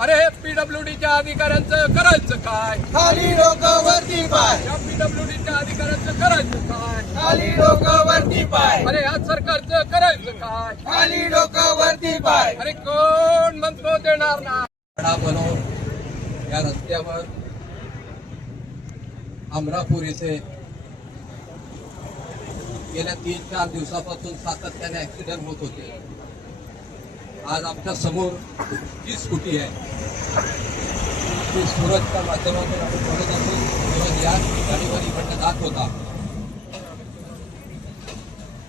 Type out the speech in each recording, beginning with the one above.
अरे हे पीडब्ल्यूडीच्या अधिकाऱ्यांचं करायचं काय? खाली डोकं वरती पाय, या पीडब्ल्यूडीच्या अधिकाऱ्यांचं करायचं काय? खाली डोकं वरती पाय, अरे या सरकारचं करायचं काय? खाली डोकं वरती पाय. अरे कोण म्हणतो देणार ना? बनव या रस्त्यावर अमरापूर येथे गेल्या 3-4 दिवसापासून सातत्याने ऍक्सिडेंट होत होते. आज आमच्या समोर जी स्कूटी आहे ती सुरतच्या माध्यमातून आपण बघत असून तेव्हा याच गाडीवर इकडनं जात होता.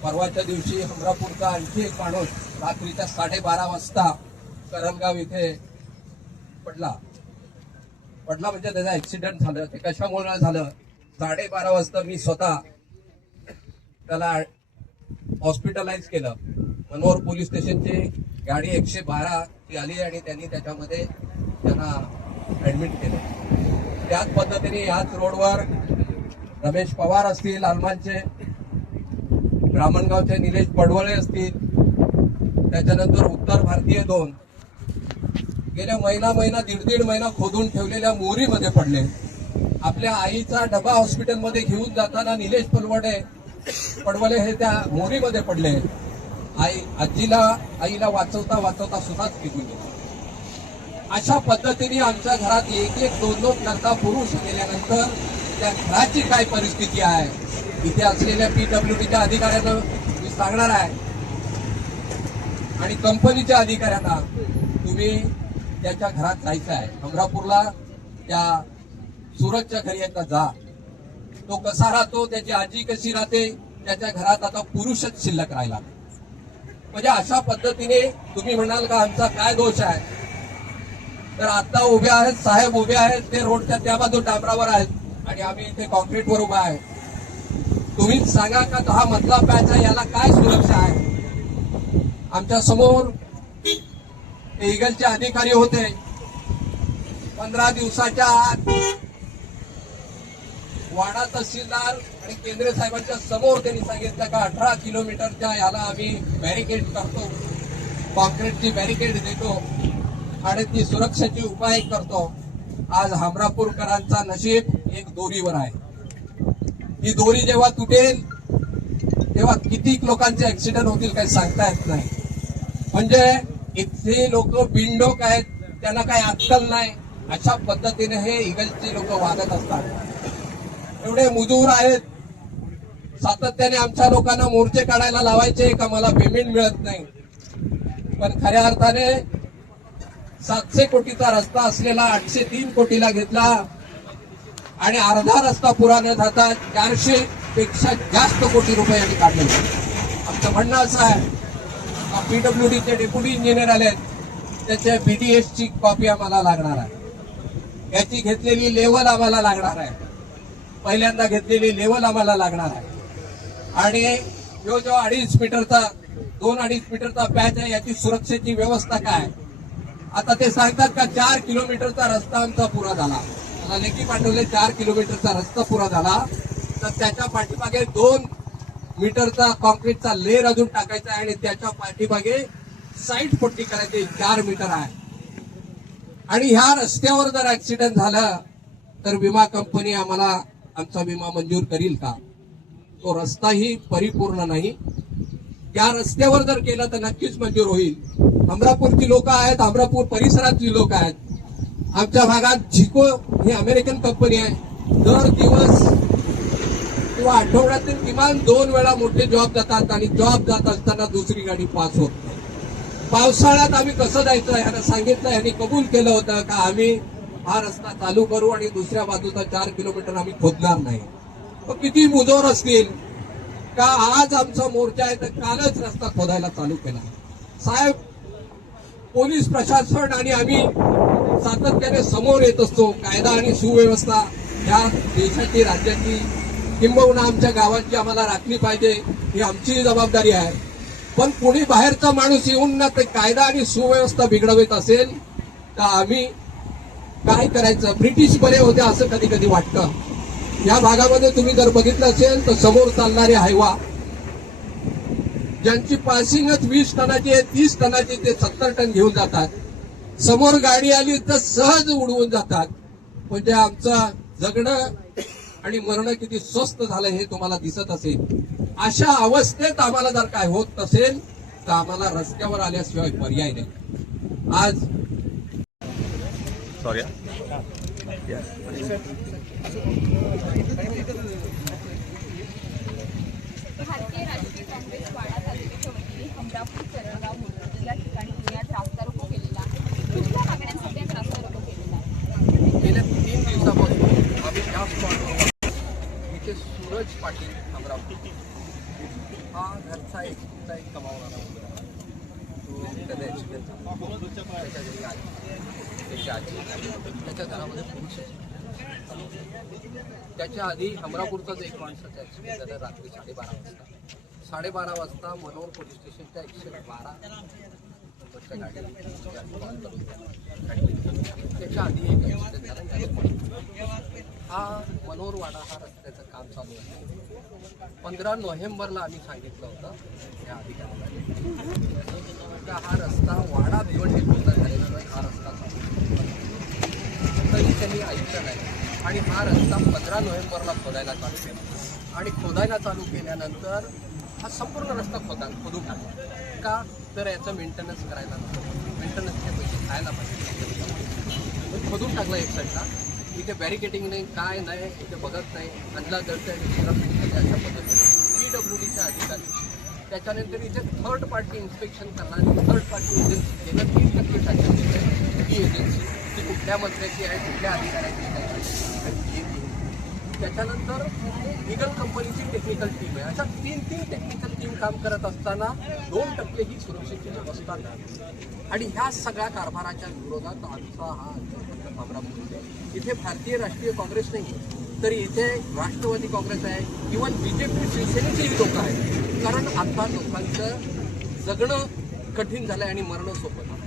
परवाच्या दिवशी अमरापूरचा आणखी एक माणूस रात्रीच्या 12:30 वाजता करंजगाव इथे पडला म्हणजे त्याचा ऍक्सिडेंट झालं. ते कशामुळे झालं? 12:30 वाजता मी स्वतः त्याला हॉस्पिटलाइज केलं. मनोहर पोलीस स्टेशनची गाडी 112 ची आली आणि त्यांनी त्याच्यामध्ये त्यांना ऍडमिट केलं. त्याच पद्धतीने याच रोडवर रमेश पवार असतील आलमानचे, ब्राह्मणगावचे निलेश पडवळे असतील, त्याच्यानंतर उत्तर भारतीय 2 गेल्या महिना दीड महिना खोदून ठेवलेल्या मोरीमध्ये पडले. आपल्या आईचा डबा हॉस्पिटलमध्ये घेऊन जाताना निलेश पडवळे हे त्या मोरीमध्ये पडले. आईला वाचवता सुद्धाच निघून गेला. अशा पद्धतीने आमच्या घरात 1-2 करता पुरुष गेल्यानंतर त्या घराची काय परिस्थिती आहे इथे असलेल्या पीडब्ल्यूडीच्या अधिकाऱ्यांना मी सांगणार आहे आणि कंपनीच्या अधिकाऱ्यांना, तुम्ही त्याच्या घरात जायचं आहे. अमरापूरला त्या सुरतच्या घरी एकदा जा. तो कसा राहतो, त्याची आजी कशी राहते, त्याच्या घरात आता पुरुषच शिल्लक राहिला. म्हणजे अशा पद्धतीने तुम्ही म्हणाल का आमचा काय दोष आहे? तर आता उभे आहेत साहेब, उभे आहेत ते रोडच्या त्या बाजू डांबरावर आहेत आणि आम्ही इथे कॉन्क्रीटवर उभा आहे. तुम्हीच सांगा का हा मधला पॅच आहे याला काय सुरक्षा आहे? आमच्या समोर इगलचे अधिकारी होते. 15 दिवसाच्या आत वाडा तहसीलदार आणि केंद्रे साहेबांच्या समोर त्यांनी सांगितलं का 18 किलोमीटरच्या याला आम्ही बॅरिकेड करतो, कॉन्क्रीटची बॅरिकेड देतो आणि ती सुरक्षेची उपाय करतो. आज हमरापूरकरांचा नशीब एक दोरीवर आहे. ही दोरी जेव्हा तुटेल तेव्हा किती लोकांचे ऍक्सिडेंट होतील काही सांगता येत नाही. म्हणजे इथले लोक बिनडोक आहेत, त्यांना काही अक्कल नाही. अशा पद्धतीने हे इगलची लोक वागत असतात. एवढे मुजूर आहेत, सातत्याने आमच्या लोकांना मोर्चे काढायला लावायचे का मला पेमेंट मिळत नाही. पण खऱ्या अर्थाने 700 कोटीचा रस्ता असलेला 803 कोटीला घेतला आणि अर्धा रस्ता पुरा न जाता 400 पेक्षा जास्त कोटी रुपये यांनी काढले. आमचं म्हणणं असं आहे, पीडब्ल्यूडीचे डेप्युटी इंजिनियर आलेत, त्याच्या बीडीएसची कॉपी आम्हाला लागणार आहे. याची घेतलेली लेवल आम्हाला लागणार आहे, पहिल्यांदा घेतलेली लेवल आम्हाला लागणार आहे. आणि जो 2.5 मीटरचा 2-2.5 मीटरचा पॅच आहे याची सुरक्षेची व्यवस्था काय? आता ते सांगतात का 4 किलोमीटरचा रस्ता आमचा पुरा झाला. मला लेखी पाठवले 4 किलोमीटरचा रस्ता पुरा झाला, तर त्याच्या पाठीमागे 2 मीटरचा कॉन्क्रीटचा लेअर अजून टाकायचा आहे आणि त्याच्या पाठीमागे साईड पट्टी करायची 4 मीटर आहे. आणि ह्या रस्त्यावर जर ऍक्सिडेंट झाला तर विमा कंपनी आम्हाला आमचा विमा मंजूर करील का? तो रस्ताही परिपूर्ण नाही. त्या रस्त्यावर जर केलं तर नक्कीच मंजूर होईल. अमरापूरची लोक आहेत, अमरापूर परिसरातली लोक आहेत. आमच्या भागात झिको ही अमेरिकन कंपनी आहे. दर दिवस किंवा आठवड्यातून किमान 2 वेळा मोठे जॉब जातात आणि जॉब जात असताना दुसरी गाडी पास होत नाही. पावसाळ्यात आम्ही कसं जायचं यांना सांगितलं, यांनी कबूल केलं होतं का आम्ही हा रस्ता चालू करू आणि दुसऱ्या बाजूचा 4 किलोमीटर आम्ही खोदणार नाही. किती मुजोर असतील का आज आमचा मोर्चा आहे तर कालच रस्ता खोदायला चालू केला. साहेब, पोलीस प्रशासन आणि आम्ही सातत्याने समोर येत असतो. कायदा आणि सुव्यवस्था या देशाची, राज्याची, किंबहुना आमच्या गावाची आम्हाला राखली पाहिजे, ही आमची जबाबदारी आहे. पण कोणी बाहेरचा माणूस येऊन ना ते कायदा आणि सुव्यवस्था बिघडवत असेल तर आम्ही काय करायचं? ब्रिटिश बरे होते असं कधी कधी वाटतं. या भागामध्ये तुम्ही जर बघितलं असेल तर समोर चालणारे हायवा ज्यांची पासिंगच 20 टनाची आहे, 30 टनाची, ते 70 टन घेऊन जातात. समोर गाडी आली तर सहज उडवून जातात. म्हणजे आमचं जगणं आणि मरणं किती स्वस्त झालं हे तुम्हाला दिसत असेल. अशा अवस्थेत आम्हाला जर काय होत नसेल तर आम्हाला रस्त्यावर आल्याशिवाय पर्याय नाही. आज सॉरी भारतीय राष्ट्रीय काँग्रेस वाडा तालुक्याच्या वतीने अमरापूर चरणगाव मोर्चा या ठिकाणी तुम्ही आज रास्ता रोको केलेला आहे. कुठल्या मागण्यांसाठी आज रास्ता रोको केलेला आहे? गेल्या 3 दिवसापासून आम्ही या स्पॉटवर इथे सूरज पाटील अमरावती हा घरचा एक कमावणारा मुलगा. तो त्याचा ॲक्सिडेंट झाला, त्याच्या घरी आली, त्याची आजी, त्याच्या घरामध्ये पुरुष आहे. त्याच्या आधी अमरापूरचाच एक माणसाचा ॲक्सिडेंट झाला रात्री 12:30 वाजता. 12:30 वाजता मनोर पोलीस स्टेशनच्या 112 नंबरच्या गाडी कॉल करून त्याच्या आधी एक ॲक्सिडेंट झाला. हा मनोरवाडा हा रस्त्याचं काम चालू आहे. 15 नोव्हेंबरला आम्ही सांगितलं होतं या अधिकाऱ्याला हा रस्ता वाडा भिवंडी पूर्ण झाल्याशिवाय हा रस्ता चालू, तरी त्यांनी ऐकलं नाही. आणि हा रस्ता 15 नोव्हेंबरला खोदायला चालू केला. आणि खोदायला चालू केल्यानंतर हा संपूर्ण रस्ता खोदून टाकला. का तर याचं मेंटेनन्स करायला नको, मेंटेनन्सचे पैसे खायला पाहिजे. खोदून टाकला एक साईडला. इथे बॅरिकेटिंग नाही, काय नाही, इथे बघत नाही, आणला जळतं अशा पद्धतीने PWDचे अधिकारी. त्याच्यानंतर इथे थर्ड पार्टी इन्स्पेक्शन करणारी थर्ड पार्टी एजन्सी गेल्या 3% टाकली. ही एजन्सी ती कुठल्या मंत्र्याची आहे, कुठल्या अधिकाऱ्याची आहे. त्याच्यानंतर लिगल कंपनीची टेक्निकल टीम आहे. अशा 3 टेक्निकल टीम काम करत असताना 2% ही सुरक्षेची व्यवस्था नाही. आणि ह्या सगळ्या कारभाराच्या विरोधात आमचा हा अमरापूर. इथे भारतीय राष्ट्रीय काँग्रेस नाही, तरी इथे राष्ट्रवादी काँग्रेस आहे, इव्हन BJP शिवसेनेचेही लोक आहेत. कारण आता लोकांचं जगणं कठीण झालं आहे आणि मरणं सोपं झालं.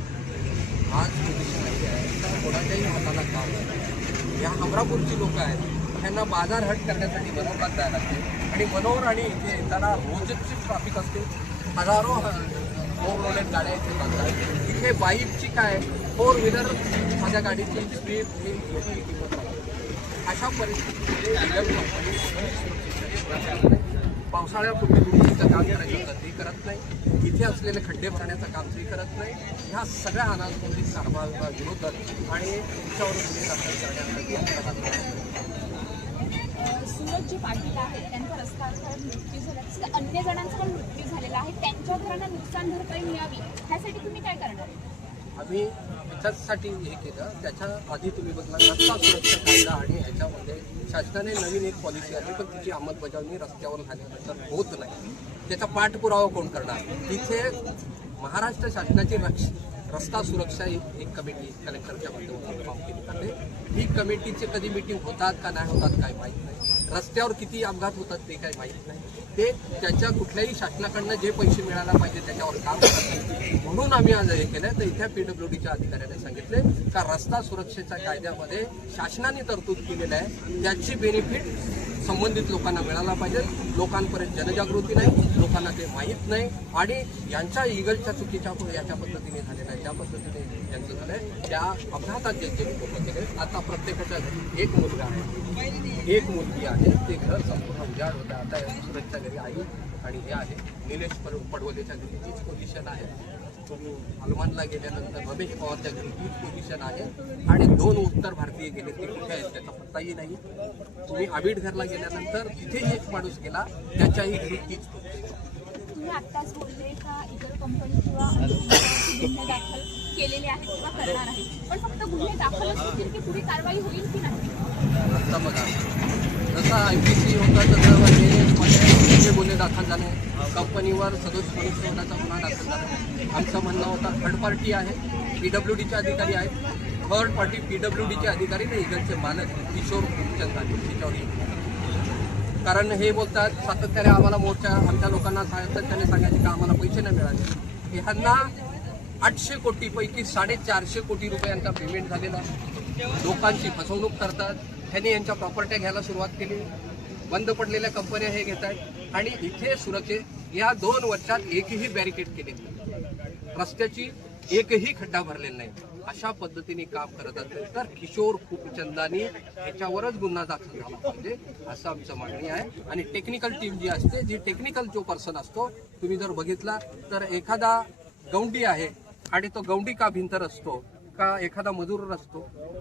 आज पोझिशन अशी आहे तर कोणाच्याही हाताला काम नाही. या अमरापूरची लोक आहेत, त्यांना बाजारहाट करण्यासाठी मनोरात जायला लागते. आणि मनोर आणि इथे येताना रोजची ट्रॅफिक असते. हजारो ओव्हरलोडेड गाड्या इथे जातात. इथे बाईकची काय 4 व्हीलर माझ्या गाडीची स्पीड ही किंमत आहे. अशा परिस्थितीमध्ये पावसाळ्यापूर्वी दुरुस्तीचं काम करायचं ते करत नाही. इथे असलेले खड्डे भरण्याचं काम ते करत नाही. ह्या सगळ्या अनानुकूल कारभार विरोधात आणि त्याच्यावर गुन्हे दाखल करण्यासाठी सूरज जे पाटील आहेत त्यांचा रस्ता अपघातात मृत्यू झाला, तसं अन्य जणांचा पण मृत्यू झालेला आहे. त्यांच्या घरांना नुकसान भरपाई मिळावी ह्यासाठी तुम्ही काय करणार? आम्ही त्याच्यासाठी हे केलं. त्याच्या आधी तुम्ही बघला रस्ता सुरक्षा कायदा आणि ह्याच्यामध्ये शासनाने नवीन एक पॉलिसी आली, पण तिची अंमलबजावणी रस्त्यावर झाल्यानंतर होत नाही. त्याचा पाठपुरावा कोण करणार? इथे महाराष्ट्र शासनाची रस्ता सुरक्षा एक कमिटी कलेक्टरच्या माध्यमातून फॉर्म केली जाते. ही कमिटीचे कधी मिटिंग होतात का नाही होतात काय माहीत नाही. रस्त्यावर किती अपघात होतात ते काही माहीत नाही. ते त्याच्या कुठल्याही शासनाकडनं जे पैसे मिळायला पाहिजे त्याच्यावर काम करतात. म्हणून आम्ही आज हे केलं. तर इथल्या PWDच्या अधिकाऱ्याने सांगितले का रस्ता सुरक्षेच्या कायद्यामध्ये शासनाने तरतूद केलेलं आहे, त्याची बेनिफिट संबंधित लोकांना मिळाला पाहिजे. लोकांपर्यंत जनजागृती नाही, लोकांना ते माहीत नाही. आणि यांच्या इगलच्या चुकीच्या याच्या पद्धतीने झालेल्या आहे, ज्या पद्धतीने त्यांचं झालं आहे त्या अपघातात ज्यांचे लोक केले. आता प्रत्येकाच्या घरी एक मुलगा आहे, एक मुलगी आहे. ते घर संपूर्ण उजाड होतं. आता सूरजच्या घरी आई आणि हे आहे. निलेश पडवलेच्या घरी तीच पोझिशन आहे. तुम्ही हनुमानला गेल्यानंतर रमेश पवारच्या घरी तीच पोझिशन आहे. आणि 2 उत्तर भारतीय गेले, ते कुठे आहेत त्याचा पत्ताही नाही. तुम्ही आबिडघरला गेल्यानंतर तिथेही एक माणूस गेला, त्याच्याही घरी तीच पोझिशन. तुम्ही आत्ताच बोलले का इतर कंपनी किंवा गुन्हे दाखल केलेले आहेत किंवा करणार आहेत, पण फक्त गुन्हे दाखलच होतील की पुढे कारवाई होईल की नाही? आता बघा, जसा IPC होता तसं गुन्हे दाखल झाले. कंपनीवर सदोष मनुष्यवधाचा गुन्हा दाखल झाला. आमचं म्हणणं होतं थर्ड पार्टी आहे, PWDचे अधिकारी आहेत. थर्ड पार्टी PWDचे अधिकारी नाही, इगलचे मालक किशोर चंद्राचे. कारण हे बोलतात सातत्याने आम्हाला मोर्चा आमच्या लोकांना सातत्याने सांगायचे का आम्हाला पैसे नाही मिळाले. ह्यांना 800 कोटीपैकी 450 कोटी रुपयांचा पेमेंट झालेला आहे. लोकांची फसवणूक करतात. ह्यांनी यांच्या प्रॉपर्ट्या घ्यायला सुरुवात केली. बंद पडलेल्या कंपन्या हे घेत आहेत. आणि इथे सुरक्षित या 2 वर्षात एकही बॅरिकेड केले, रस्त्याची एकही खड्डा भरलेला नाही. अशा पद्धतीने काम करत असेल तर किशोर खूपचंदानी ह्याच्यावरच गुन्हा दाखल झाला पाहिजे असं आमचं मागणी आहे. आणि टेक्निकल टीम जी असते, जी टेक्निकल जो पर्सन असतो, तुम्ही जर बघितला तर एखादा गौंडी आहे आणि तो गौंडी का भिंतर असतो का एखादा मजूर असतो,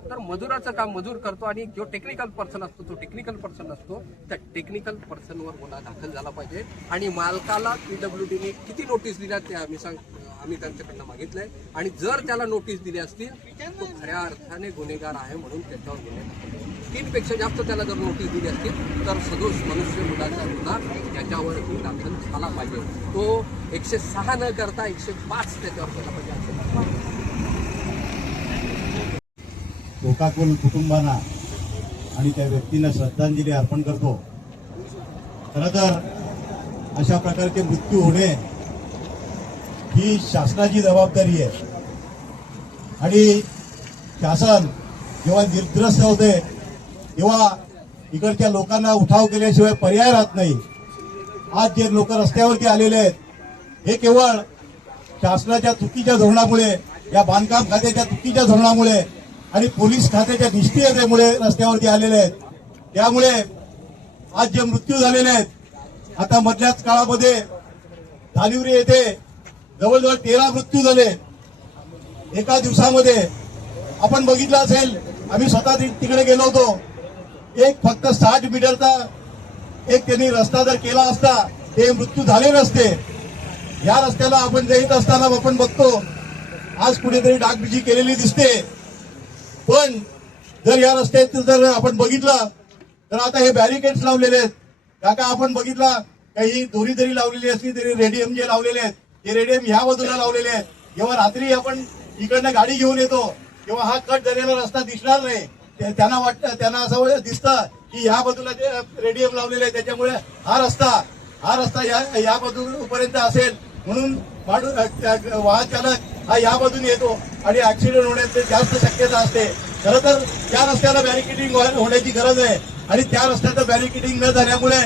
तर मजुराचं काम मजूर करतो आणि जो टेक्निकल पर्सन असतो तो टेक्निकल पर्सन असतो. त्या टेक्निकल पर्सनवर गुन्हा दाखल झाला पाहिजे. आणि मालकाला PWDने किती नोटीस दिल्या ते आम्ही त्यांच्याकडनं मागितलंय. आणि जर त्याला नोटीस दिली असतील तो खऱ्या अर्थाने गुन्हेगार आहे म्हणून त्याच्यावर गुन्हे 3 पेक्षा जास्त त्याला जर नोटीस दिली असतील तर सदोष मनुष्यवधाचा गुन्हा त्याच्यावरही दाखल झाला पाहिजे. तो 106 न करता 105 त्याच्यावर केला पाहिजे असं शोकाकुल कुटुंबांना आणि त्या व्यक्तींना श्रद्धांजली अर्पण करतो. खरं तर अशा प्रकारचे मृत्यू होणे ही शासनाची जबाबदारी आहे. आणि शासन जेव्हा निर्द्रस्त होते तेव्हा इकडच्या लोकांना उठाव केल्याशिवाय पर्याय राहत नाही. आज जे लोक रस्त्यावरती आलेले आहेत हे केवळ शासनाच्या चुकीच्या धोरणामुळे, या बांधकाम खात्याच्या चुकीच्या धोरणामुळे आणि पोलीस खात्याच्या निष्क्रियतेमुळे रस्त्यावरती आलेले आहेत. त्यामुळे आज जे मृत्यू झालेले आहेत, आता मधल्याच काळामध्ये धालिवरी येथे जवळजवळ 13 मृत्यू झाले एका दिवसामध्ये. आपण बघितलं असेल, आम्ही स्वतः तिकडे गेलो होतो. एक फक्त 60 मीटरचा एक त्यांनी रस्ता जर केला असता ते मृत्यू झाले नसते. या रस्त्याला आपण जात असताना आपण बघतो आज कुठेतरी डागडुजी केलेली दिसते. पण जर या रस्त्यात जर आपण बघितलं तर आता हे बॅरिकेड्स लावलेले आहेत. काका आपण बघितला काही दोरी जरी लावलेली असली तरी रेडियम जे लावलेले आहेत ते रेडियम ह्या बाजूला लावलेले आहेत. जेव्हा रात्री आपण इकडनं गाडी घेऊन येतो तेव्हा हा कट झालेला रस्ता दिसणार नाही. त्यांना असं दिसतं की ह्या बाजूला जे रेडियम लावलेले आहे त्याच्यामुळे हा रस्ता या बाजूपर्यंत असेल म्हणून वाहन चालक हा या बाजूने येतो आणि ऍक्सिडेंट होण्याची जास्त शक्यता असते. खरं तर त्या रस्त्याला बॅरिकेडिंग होण्याची गरज आहे आणि त्या रस्त्याचं बॅरिकेडिंग न झाल्यामुळे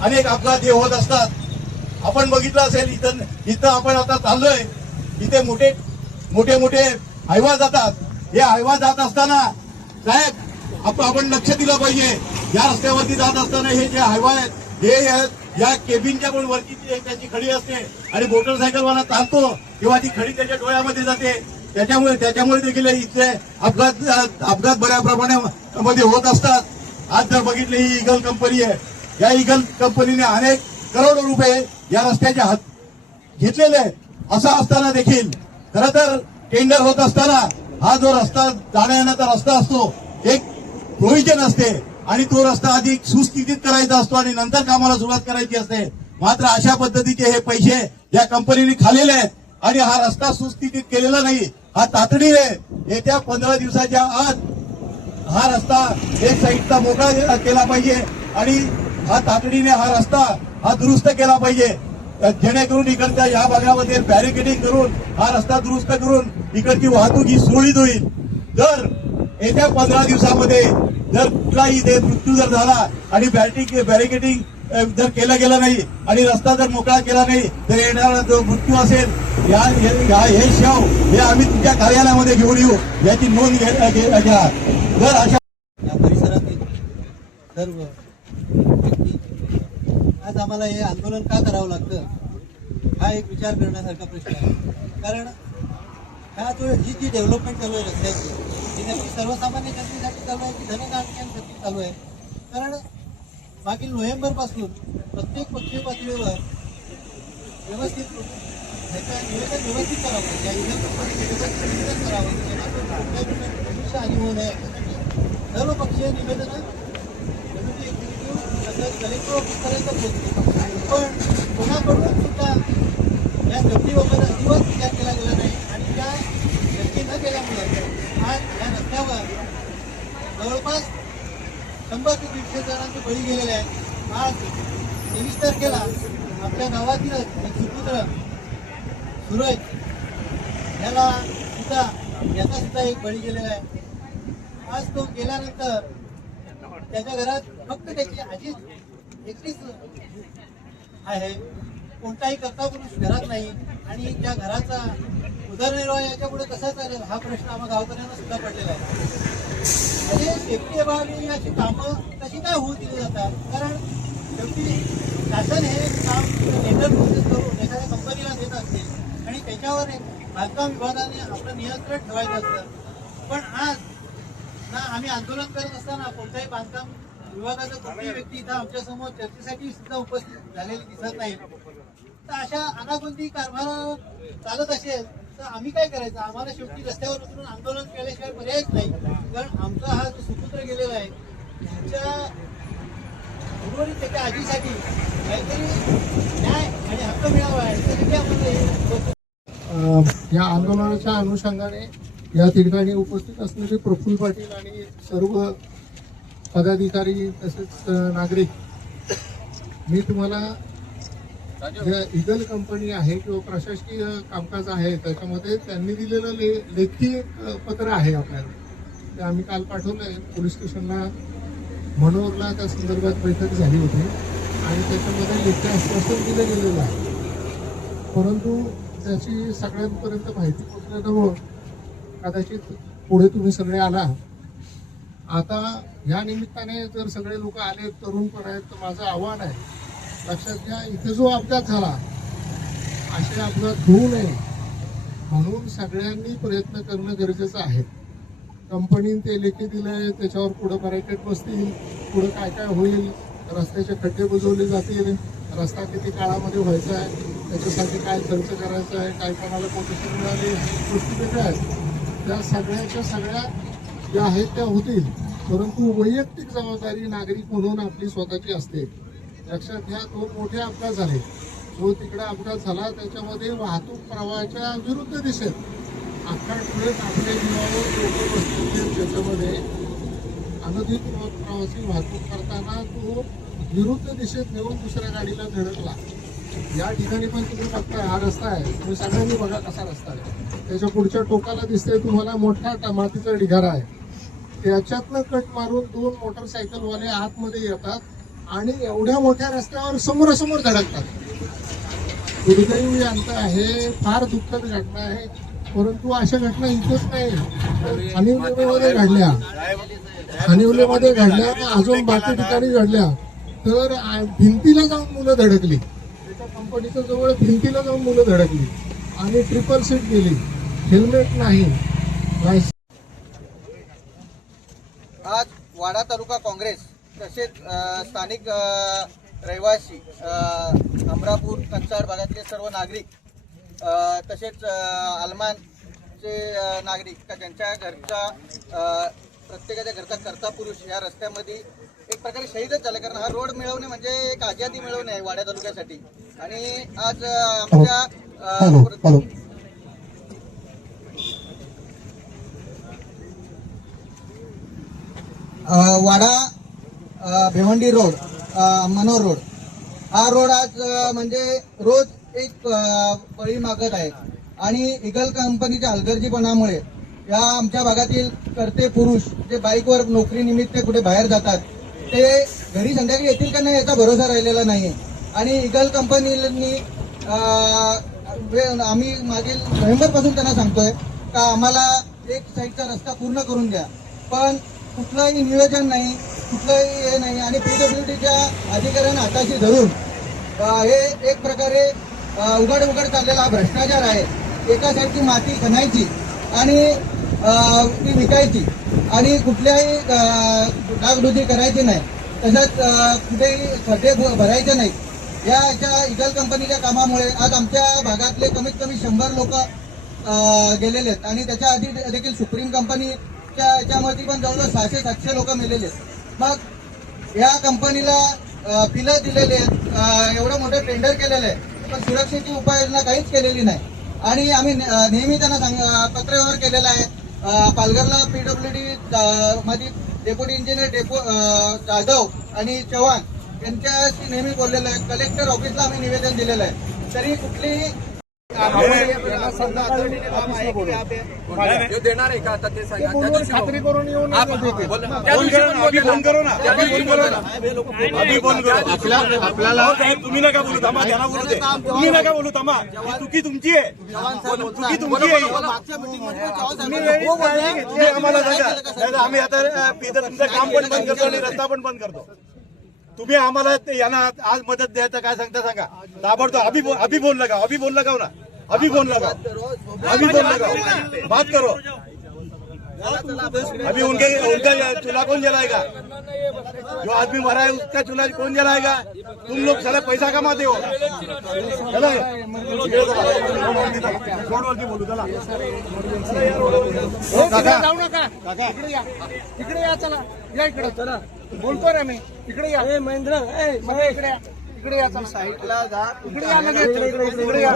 अनेक अपघात हे होत असतात. आपण बघितलं असेल इथं आपण आता चाललोय, इथे मोठे हायवा जातात. हे हायवा जात असताना साहेब आपण लक्ष दिलं पाहिजे. या रस्त्यावरती जात असताना हे जे हायवा आहेत हे या केबिनच्या पण वरती त्याची खडी असते आणि मोटरसायकलवाला चालतो किंवा ती खडी त्याच्या डोळ्यामध्ये जाते. त्याच्यामुळे देखील इथले अपघात बऱ्या प्रमाणामध्ये होत असतात. आज जर बघितले ही इगल कंपनी आहे, या इगल कंपनीने अनेक करोडो रुपये या रस्त्याच्या हात घेतलेले आहेत. असं असताना देखील खरं तर टेंडर होत असताना हा जो रस्ता जाण्या येण्याचा रस्ता असतो एक प्रोव्हिजन असते आणि तो रस्ता अधिक सुस्थितीत करायचा असतो आणि नंतर कामाला सुरुवात करायची असते. मात्र अशा पद्धतीचे हे पैसे या कंपनीने खाल्लेले आहेत आणि हा रस्ता सुस्थितीत केलेला नाही. हा तातडीने येत्या 15 दिवसाच्या आत हा रस्ता एक साईडचा मोकळा केला पाहिजे आणि हा तातडीने हा रस्ता दुरुस्त केला पाहिजे. जेणेकरून इकडच्या या भागामध्ये बॅरिकेडिंग करून हा रस्ता दुरुस्त करून इकडची वाहतूक ही सुरळीत होईल. जर येत्या 15 दिवसामध्ये जर कुठलाही इथे मृत्यू जर झाला आणि बॅरिकेडिंग जर केलं गेलं नाही आणि रस्ता जर मोकळा केला नाही तर येणारा जो मृत्यू असेल हे शव हे आम्ही तुमच्या कार्यालयामध्ये घेऊन येऊ याची नोंद घ्या. जर अशा या परिसरातील सर्व व्यक्ती आज आम्हाला हे आंदोलन का करावं लागतं हा एक विचार करण्यासारखा प्रश्न आहे. कारण ही जी डेव्हलपमेंट चालू आहे रस्त्याची ती नक्की सर्वसामान्य जनतेसाठी चालू आहे की धनगाडक्यांसाठी चालू आहे. कारण मागील नोव्हेंबरपासून प्रत्येक पक्षीय पातळीवर व्यवस्थित नियोजन व्यवस्थित करावं, या नियोजन करावं जेणेकरून हानी होऊ नये. सर्व पक्षीय निवेदनं कलेक्टर ऑफिसपर्यंत पोहोचली पण कोणाकडून सुद्धा या सेफ्टीबाबत अजिबात विचार केला गेला नाही आणि त्या सेफ्टी न केल्यामुळे आज या रस्त्यावर जवळपास 100 ते 150 जणांचे बळी गेलेले आहेत. आज 23 तारखेला आपल्या गावातील एक सुपुत्र सूरज याचा सुद्धा एक बळी गेलेला आहे. आज तो गेल्यानंतर त्याच्या घरात फक्त त्याची आजीच एकटीच आहे, कोणताही कर्ता पुरुष घरात नाही आणि त्या घराचा उदरनिर्वाह याच्या पुढे कसा चालेल हा प्रश्न आम्हा गावकऱ्यांना सुद्धा पडलेला आहे. म्हणजे सेफ्टी अभावी अशी कामं कशी काय होऊ दिली जातात? कारण शेवटी शासन हे काम टेंडर प्रोसेस करून एखाद्या कंपनीला देत असते आणि त्याच्यावर बांधकाम विभागाने आपलं नियंत्रण ठेवायचं असतं. पण आज ना आम्ही आंदोलन करत असताना कोणत्याही बांधकाम विभागाचा कोणतीही व्यक्ती इथं आमच्या समोर चर्चेसाठी सुद्धा उपस्थित झालेली दिसत नाही. तर अशा अनागोंदी कारभार चालत असेल तर आम्ही काय करायचं? आम्हाला शेवटी रस्त्यावर उतरून आंदोलन केल्याशिवाय पर्यायच नाही. कारण आमचा हा जो सुपुत्र गेलेला आहे त्याच्या उर्वरित त्याच्या आजीसाठी काहीतरी न्याय आणि हक्क मिळावा याच्यासाठी आम्हाला हे या आंदोलनाच्या अनुषंगाने या ठिकाणी उपस्थित असलेले प्रफुल्ल पाटील आणि सर्व पदाधिकारी तसेच नागरिक, मी तुम्हाला ज्या इगल कंपनी आहे किंवा प्रशासकीय कामकाज आहे त्याच्यामध्ये त्यांनी दिलेलं लेखी पत्र आहे आपल्याला, ते आम्ही काल पाठवलंय पोलीस स्टेशनला. मनोरला त्या संदर्भात बैठक झाली होती आणि त्याच्यामध्ये लेखी आश्वासन दिलं गेलेलं आहे. परंतु त्याची सगळ्यांपर्यंत माहिती पोहोचल्यामुळं कदाचित पुढे तुम्ही सगळे आला. आता या निमित्ताने जर सगळे लोक आले, तरुण पण आहेत, तर माझं आव्हान आहे, लक्षात घ्या, इथे जो अपघात झाला असे अपघात होऊ नये म्हणून सगळ्यांनी प्रयत्न करणं गरजेचं आहे. कंपनीने ते लेखी दिलंय, त्याच्यावर पुढे बॅरिकेड बसतील, पुढे काय काय होईल, रस्त्याचे खड्डे बुजवले जातील, रस्ता किती काळामध्ये व्हायचा आहे, त्याच्यासाठी काय खर्च करायचा आहे, काय कोणाला कोटेशन मिळाले, गोष्टी वेगळ्या आहेत. त्या सगळ्याच्या सगळ्या ज्या आहेत त्या होतील, परंतु वैयक्तिक जबाबदारी नागरिक म्हणून आपली स्वतःची असते. लक्षात घ्या, 2 मोठे अपघात झाले. जो तिकडे अपघात झाला त्याच्यामध्ये वाहतूक प्रवाहाच्या विरुद्ध दिशेत अख्खापुढे आपले जीवावर लोक बसलेले, त्याच्यामध्ये अनधिकृत प्रवासी वाहतूक करताना तो विरुद्ध दिशेत नेऊन दुसऱ्या गाडीला धडकला. या ठिकाणी पण तुम्ही बघताय, हा रस्ता आहे, तुम्ही सगळ्यांनी बघा कसा रस्ता आहे. त्याच्या पुढच्या टोकाला दिसतंय तुम्हाला मोठा मातीचा ढिगारा आहे. त्याच्यातनं कट मारून 2 मोटरसायकलवाले आतमध्ये येतात आणि एवढ्या मोठ्या रस्त्यावर समोरासमोर धडकतात. दुर्दैवी अंत आहे, फार दुःखद घटना आहे. परंतु अशा घटना इथेच नाही, हनिवलेमध्ये घडल्या, अजून बाकी ठिकाणी घडल्या. तर भिंतीला जाऊन मुलं धडकली, त्याच्या कंपनीच्या जवळ भिंतीला जाऊन मुलं धडकली आणि ट्रिपल सीट गेली, हेल्मेट नाही. आज वाडा तालुका काँग्रेस तसेच स्थानिक रहिवासी अमरापूर कंचाड भागातले सर्व नागरिक तसेच आलमानचे नागरिक का त्यांच्या घरचा प्रत्येकाच्या घरचा करता पुरुष या रस्त्यामध्ये एक प्रकारे शहीदच झाला. कारण हा रोड मिळवणे म्हणजे एक आझादी मिळवणे आहे वाड्या तालुक्यासाठी. आणि आज आमच्या वाडा भिवंडी रोड, मनोर रोड, हा रोड आज म्हणजे रोज एक बळी मागत आहे. आणि इगल कंपनीच्या हलगर्जीपणामुळे या आमच्या भागातील करते पुरुष जे बाईकवर नोकरी निमित्त कुठे बाहेर जातात ते घरी संध्याकाळी येतील का नाही याचा भरोसा राहिलेला नाही. आणि इगल कंपनीनी आम्ही मागील नोव्हेंबरपासून त्यांना सांगतोय का आम्हाला एक साईडचा रस्ता पूर्ण करून द्या, पण कुठलंही नियोजन नाही, कुठलंही हे नाही. आणि PWDच्या अधिकाऱ्यांना हाताशी धरून हे एक प्रकारे उघड चाललेला हा भ्रष्टाचार आहे. एका साईडची माती खणायची आणि ती विकायची आणि कुठल्याही डागडुजी करायची नाही, तसंच कुठेही खड्डे भरायचे नाहीत. याच्या इगल कंपनीच्या कामामुळे आज आमच्या भागातले कमीत कमी 100 लोक गेलेले आहेत. आणि त्याच्या आधी देखील सुप्रीम कंपनीच्या याच्यामध्ये पण जवळजवळ 600-700 लोक मेलेले आहेत. मग या कंपनीला बिलं दिलेले आहेत, एवढं मोठं टेंडर केलेलं आहे, पण सुरक्षेची उपाययोजना काहीच केलेली नाही. आणि आम्ही नेहमी त्यांना पत्रव्यवहार केलेला आहे. पालघरला PWD मध्ये डेप्युटी इंजिनियर जाधव आणि चव्हाण यांच्याशी नेहमी बोललेलं आहे. कलेक्टर ऑफिसला आम्ही निवेदन दिलेलं आहे, तरी कुठलीही हे देणार आहे का आता ते सांगा. त्या दिवशी खात्री करून येऊन त्या दिवशी पण बोलले ना. त्या दिवशी पण बोलले ना. आपल्याला तुम्ही नका बोलू थांबा, त्यांना बोलू दे. तुम्ही नका बोलू थांबा, ही चुकी तुमची आहे, चुकी तुमची आहे. तुम्ही आम्हाला सांगा, नाही आम्ही आता इथं तुमचं काम पण बंद करतो आणि रस्ता पण बंद करतो. तुम्ही आम्हाला यांना आज मदत द्यायचं काय सांगता सांगा. ताबडतोब अभी फोन लगाओ, अभी फोन लगाओ ना, अभी फोन लगाओ, अभी फोन लगाओ, बात करो. अभी उनका चूल्हा कौन जलाएगा? जो आदमी मरा है उसका चूल्हा कौन जलाएगा? तुम लोग सारा पैसा कमाते हो. चला बोलू चला. जाऊ नका, इकडे या चला, या इकडे चला, बोलतोय ना मी. इकडे या महेंद्र, इकडे या, इकडे या चला, साईडला जा, इकडे या लगेच, इकडे या.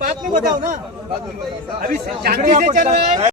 बात में बताओ ना, अभी शांति से चल रहा है.